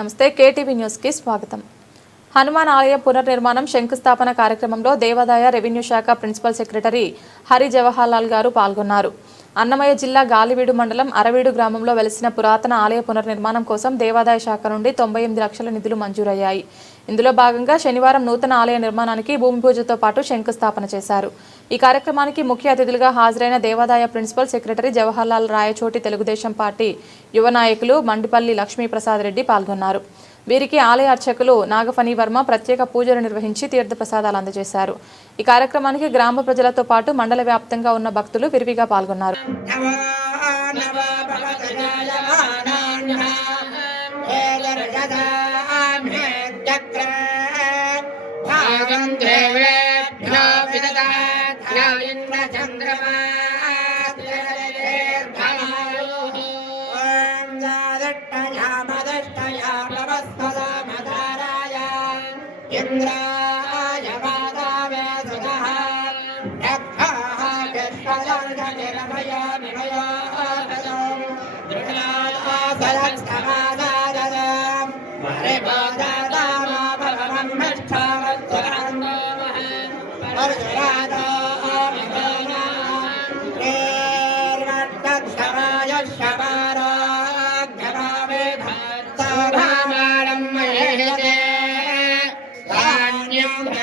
నమస్తే కేటీవీ న్యూస్కి స్వాగతం. హనుమాన్ ఆలయ పునర్నిర్మాణం శంకుస్థాపన కార్యక్రమంలో దేవాదాయ రెవెన్యూ శాఖ ప్రిన్సిపల్ సెక్రటరీ హరి జవహర్లాల్ గారు పాల్గొన్నారు. అన్నమయ్య జిల్లా గాలివీడు మండలం అరవీడు గ్రామంలో వెలిసిన పురాతన ఆలయ పునర్నిర్మాణం కోసం దేవాదాయ శాఖ నుండి తొంభై ఎనిమిది లక్షల నిధులు మంజూరయ్యాయి. ఇందులో భాగంగా శనివారం నూతన ఆలయ నిర్మాణానికి భూమి పూజతో పాటు శంకుస్థాపన చేశారు. ఈ కార్యక్రమానికి ముఖ్య అతిథులుగా హాజరైన దేవాదాయ principal secretary Jawaharlal Rayachoti Telugu Desam party యువ నాయకులు మండిపల్లి లక్ష్మీప్రసాద్ రెడ్డి పాల్గొన్నారు. వీరికి ఆలయ అర్చకులు నాగఫణి వర్మ ప్రత్యేక పూజలు నిర్వహించి తీర్థప్రసాదాలు అందజేశారు. ఈ కార్యక్రమానికి గ్రామ ప్రజలతో పాటు మండల వ్యాప్తంగా ఉన్న భక్తులు విరివిగా పాల్గొన్నారు. నమో ఇంద్రాయ వాదావే సుధః రక్షాః విశ్వదర్శనిరమయ నిమయో తదో దృఢాసరస్తమాదాదం పరిపాదాదామా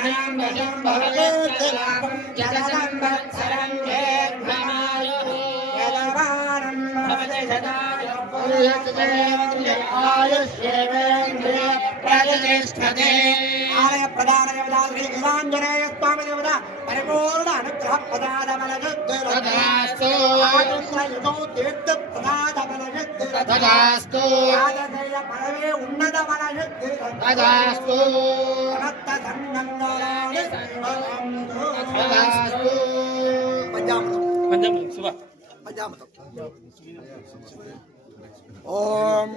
ధాన్యం ధనం వశం భవదేలాభం జలసంవత్సరం చేర్భమాయుః యజమానం భవతి శతాయ ఆయుష్యేవేంద్రియ ప్రతిష్టతే ఆలయ ప్రధాన దేవత Shri Panjang, panjang, coba. Om,